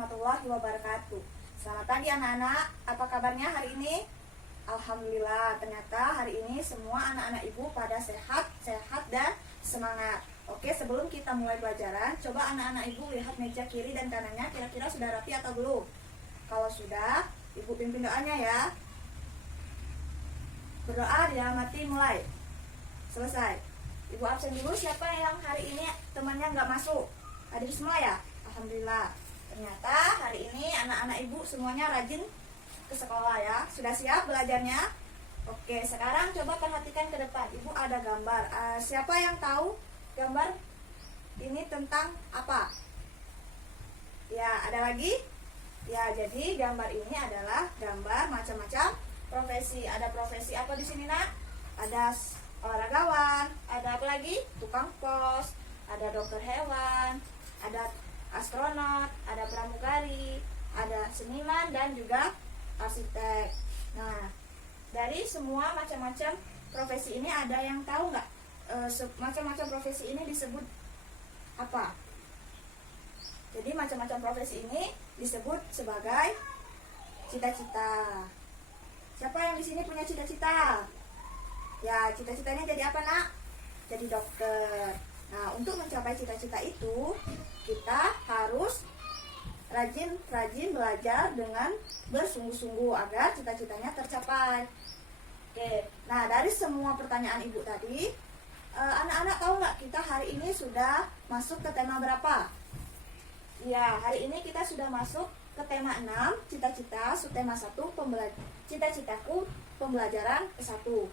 warahmatullahi wabarakatuh. Selamat pagi anak-anak, apa kabarnya hari ini? Alhamdulillah, ternyata hari ini semua anak-anak ibu pada sehat dan semangat. Oke, sebelum kita mulai pelajaran, coba anak-anak ibu lihat meja kiri dan kanannya, kira-kira sudah rapi atau belum? Kalau sudah, ibu pimpin doanya ya. Berdoa diamati mulai. Selesai. Ibu absen dulu, siapa yang hari ini temannya nggak masuk? Hadir semua ya? Alhamdulillah. Ternyata hari ini anak-anak ibu semuanya rajin ke sekolah ya. Sudah siap belajarnya? Oke, sekarang coba perhatikan ke depan. Ibu ada gambar. Siapa yang tahu gambar ini tentang apa? Ya, ada lagi? Ya, jadi gambar ini adalah gambar macam-macam profesi. Ada profesi apa di sini, Nak? Ada olahragawan, ada apa lagi? Tukang pos, ada dokter hewan, ada astronot, ada pramugari, ada seniman dan juga arsitek. Nah, dari semua macam-macam profesi ini ada yang tahu nggak? Macam-macam profesi ini disebut apa? Jadi macam-macam profesi ini disebut sebagai cita-cita. Siapa yang di sini punya cita-cita? Ya, cita-citanya jadi apa, Nak? Jadi dokter. Nah, untuk mencapai cita-cita itu, kita harus rajin belajar dengan bersungguh-sungguh agar cita-citanya tercapai. Oke, nah dari semua pertanyaan ibu tadi, anak-anak tahu nggak kita hari ini sudah masuk ke tema berapa? Ya, hari ini kita sudah masuk ke tema 6, cita-cita, subtema 1, cita-citaku, pembelajaran ke-1.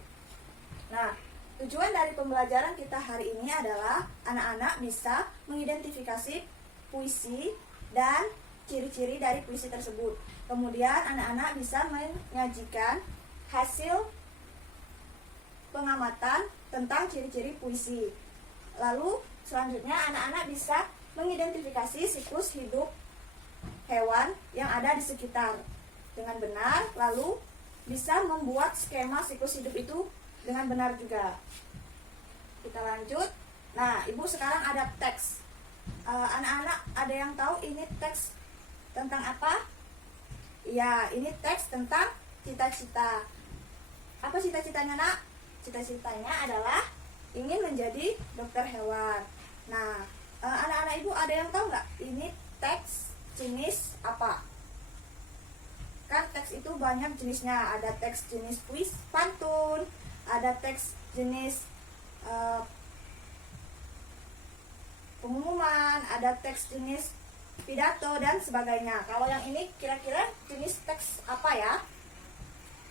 Nah, tujuan dari pembelajaran kita hari ini adalah anak-anak bisa mengidentifikasi puisi dan ciri-ciri dari puisi tersebut. Kemudian anak-anak bisa menyajikan hasil pengamatan tentang ciri-ciri puisi. Lalu selanjutnya anak-anak bisa mengidentifikasi siklus hidup hewan yang ada di sekitar dengan benar, lalu bisa membuat skema siklus hidup itu dengan benar juga. Kita lanjut. Nah, ibu sekarang ada teks. Anak-anak ada yang tahu ini teks tentang apa? Ya, ini teks tentang cita-cita. Apa cita-citanya, Nak? Cita-citanya adalah ingin menjadi dokter hewan. Nah, anak-anak ibu ada yang tahu nggak? Ini teks jenis apa? Kan teks itu banyak jenisnya. Ada teks jenis puisi, pantun, ada teks jenis pengumuman, ada teks jenis pidato dan sebagainya. Kalau yang ini kira-kira jenis teks apa ya?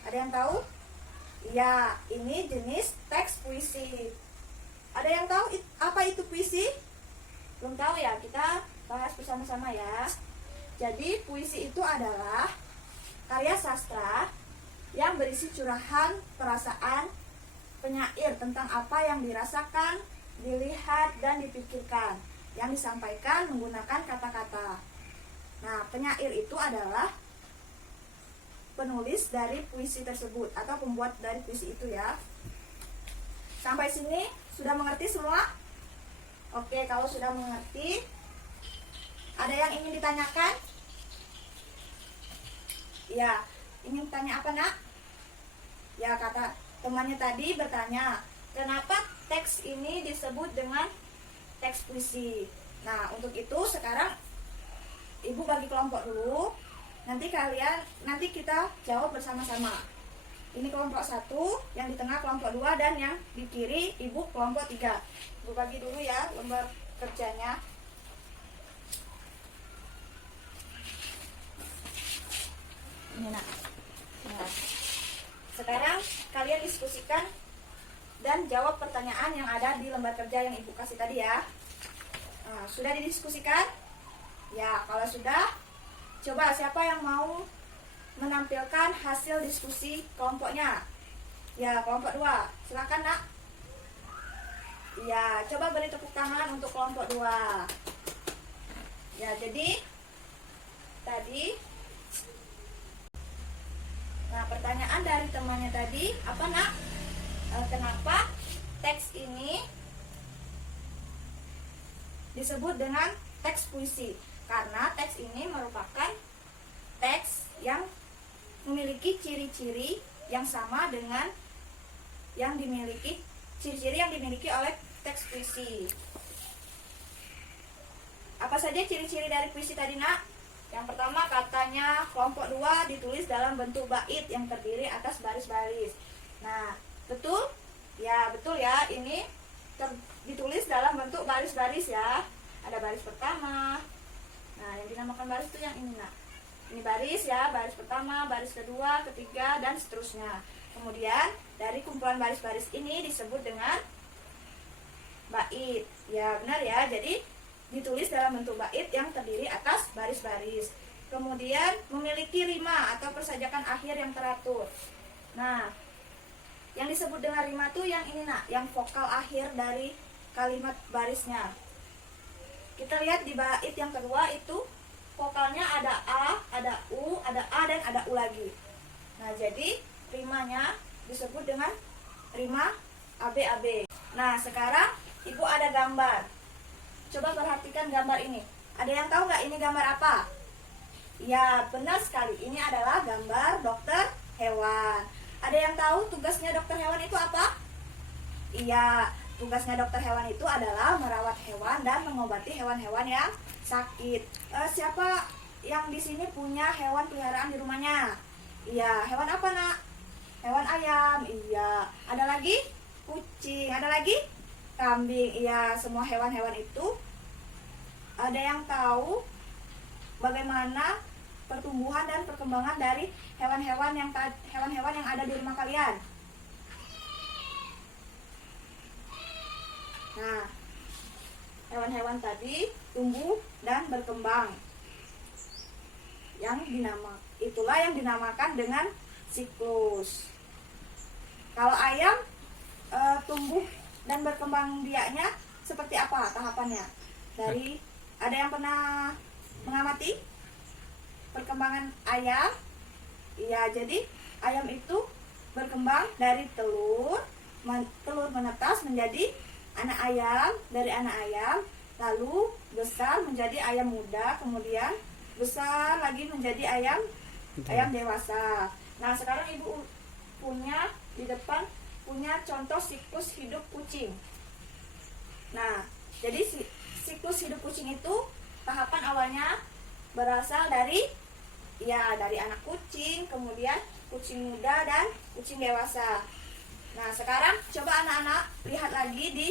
Ada yang tahu? Ya, ini jenis teks puisi. Ada yang tahu apa itu puisi? Belum tahu ya? Kita bahas bersama-sama ya. Jadi puisi itu adalah karya sastra yang berisi curahan perasaan penyair tentang apa yang dirasakan, dilihat, dan dipikirkan, yang disampaikan menggunakan kata-kata. Nah, penyair itu adalah penulis dari puisi tersebut atau pembuat dari puisi itu ya. Sampai sini sudah mengerti semua? Oke, kalau sudah mengerti, ada yang ingin ditanyakan? Ya, ingin tanya apa, Nak? Ya, kata temannya tadi bertanya, kenapa teks ini disebut dengan teks puisi? Nah, untuk itu sekarang ibu bagi kelompok dulu. Nanti kita jawab bersama-sama. Ini kelompok 1, yang di tengah kelompok 2, dan yang di kiri ibu kelompok 3. Ibu bagi dulu ya lembar kerjanya. Ini, Nak. Nah, sekarang kalian diskusikan dan jawab pertanyaan yang ada di lembar kerja yang ibu kasih tadi ya. Nah, sudah didiskusikan? Ya, kalau sudah, coba siapa yang mau menampilkan hasil diskusi kelompoknya? Ya, kelompok 2. Silakan, Nak. Ya, coba beri tepuk tangan untuk kelompok 2. Ya, jadi tadi, nah, pertanyaan dari temannya tadi, apa, Nak? Kenapa teks ini disebut dengan teks puisi? karena teks ini merupakan teks yang memiliki ciri-ciri yang sama dengan ciri-ciri yang dimiliki oleh teks puisi. Apa saja ciri-ciri dari puisi tadi, Nak? Yang pertama, katanya kelompok 2 ditulis dalam bentuk bait yang terdiri atas baris-baris. Nah, betul? Ya, betul ya. Ini ditulis dalam bentuk baris-baris ya. Ada baris pertama. Nah, yang dinamakan baris itu yang ini, Nak. Ini baris ya, baris pertama, baris kedua, ketiga, dan seterusnya. Kemudian, dari kumpulan baris-baris ini disebut dengan bait. Ya, benar ya. Jadi, ditulis dalam bentuk bait yang terdiri atas baris-baris. Kemudian, memiliki rima atau persajakan akhir yang teratur. Nah, yang disebut dengan rima tuh yang ini, Nak, yang vokal akhir dari kalimat barisnya. Kita lihat di bait yang kedua itu vokalnya ada A, ada U, ada A, dan ada U lagi. Nah, jadi rimanya disebut dengan rima AB-AB. Nah, sekarang Ibu ada gambar. Coba perhatikan gambar ini. Ada yang tahu nggak ini gambar apa? Ya, benar sekali. Ini adalah gambar dokter hewan. Ada yang tahu tugasnya dokter hewan itu apa? Iya, tugasnya dokter hewan itu adalah merawat hewan dan mengobati hewan-hewan yang sakit. Siapa yang di sini punya hewan peliharaan di rumahnya? Iya, hewan apa, Nak? Hewan ayam. Iya. Ada lagi? Kucing. Ada lagi? Kambing. Iya, semua hewan-hewan itu. Ada yang tahu bagaimana pertumbuhan dan perkembangan dari hewan-hewan yang ada di rumah kalian? Nah, hewan-hewan tadi tumbuh dan berkembang. Itulah yang dinamakan dengan siklus. Kalau ayam tumbuh dan berkembang biaknya seperti apa tahapannya? Ada yang pernah mengamati perkembangan ayam? Iya, jadi ayam itu berkembang dari telur menetas menjadi anak ayam, dari anak ayam lalu besar menjadi ayam muda, kemudian besar lagi menjadi ayam dewasa. Nah, sekarang Ibu punya di depan contoh siklus hidup kucing. Nah, jadi siklus hidup kucing itu tahapan awalnya berasal dari anak kucing, kemudian kucing muda dan kucing dewasa. Nah, sekarang coba anak-anak lihat lagi di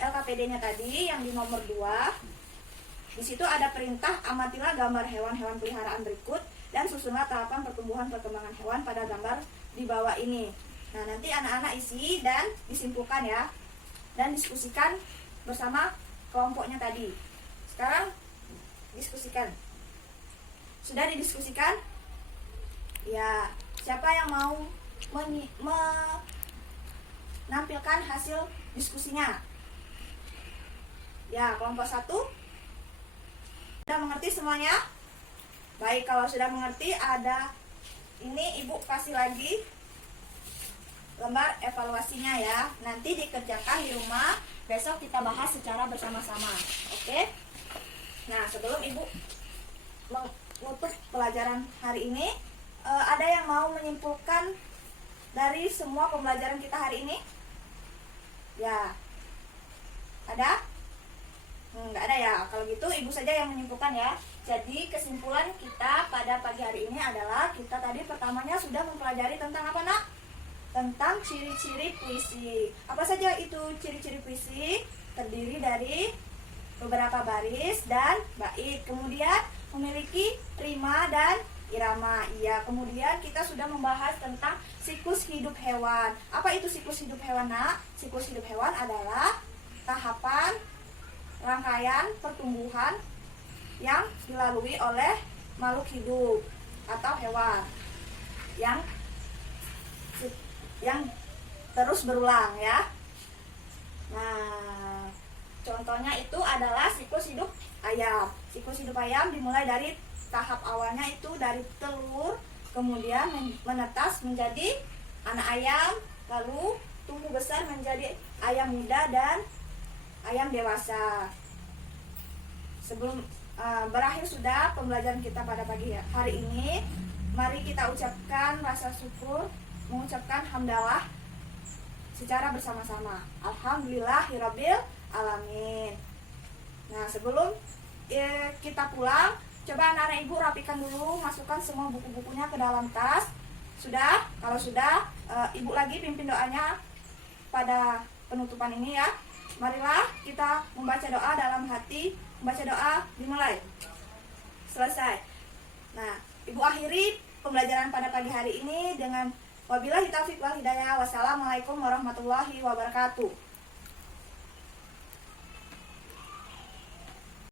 LKPD-nya tadi yang di nomor 2. Di situ ada perintah amatilah gambar hewan-hewan peliharaan berikut dan susunlah tahapan pertumbuhan perkembangan hewan pada gambar di bawah ini. Nah, nanti anak-anak isi dan disimpulkan ya. Dan diskusikan bersama kelompoknya tadi. Sekarang diskusikan. Sudah didiskusikan? Ya, siapa yang mau menampilkan hasil diskusinya? Ya, kelompok 1. Sudah mengerti semuanya? Baik, kalau sudah mengerti, ini Ibu kasih lagi lembar evaluasinya ya. Nanti dikerjakan di rumah, besok kita bahas secara bersama-sama. Oke? Nah, sebelum Ibu menutup pelajaran hari ini, ada yang mau menyimpulkan dari semua pembelajaran kita hari ini? Ya. Ada? Nggak ada ya. Kalau gitu Ibu saja yang menyimpulkan ya. Jadi kesimpulan kita pada pagi hari ini adalah kita tadi pertamanya sudah mempelajari tentang apa, Nak? Tentang ciri-ciri puisi. Apa saja itu ciri-ciri puisi? Terdiri dari beberapa baris dan bait. Kemudian memiliki rima dan irama. Iya, kemudian kita sudah membahas tentang siklus hidup hewan. Apa itu siklus hidup hewan, Nak? Siklus hidup hewan adalah tahapan rangkaian pertumbuhan yang dilalui oleh makhluk hidup atau hewan yang terus berulang ya. Nah, contohnya itu adalah siklus hidup ayam. Siklus hidup ayam dimulai dari tahap awalnya itu dari telur, kemudian menetas menjadi anak ayam, lalu tumbuh besar menjadi ayam muda dan ayam dewasa. berakhir sudah pembelajaran kita pada pagi hari ini. Mari kita ucapkan rasa syukur, mengucapkan hamdalah secara bersama-sama. Alhamdulillahirabbil alamin. Nah, sebelum kita pulang, coba anak-anak ibu rapikan dulu, masukkan semua buku-bukunya ke dalam tas. Sudah? Kalau sudah, ibu lagi pimpin doanya pada penutupan ini ya. Marilah kita membaca doa dalam hati. Membaca doa dimulai. Selesai. Nah, ibu akhiri pembelajaran pada pagi hari ini dengan wabillahi taufiq wal hidayah. Wassalamualaikum warahmatullahi wabarakatuh.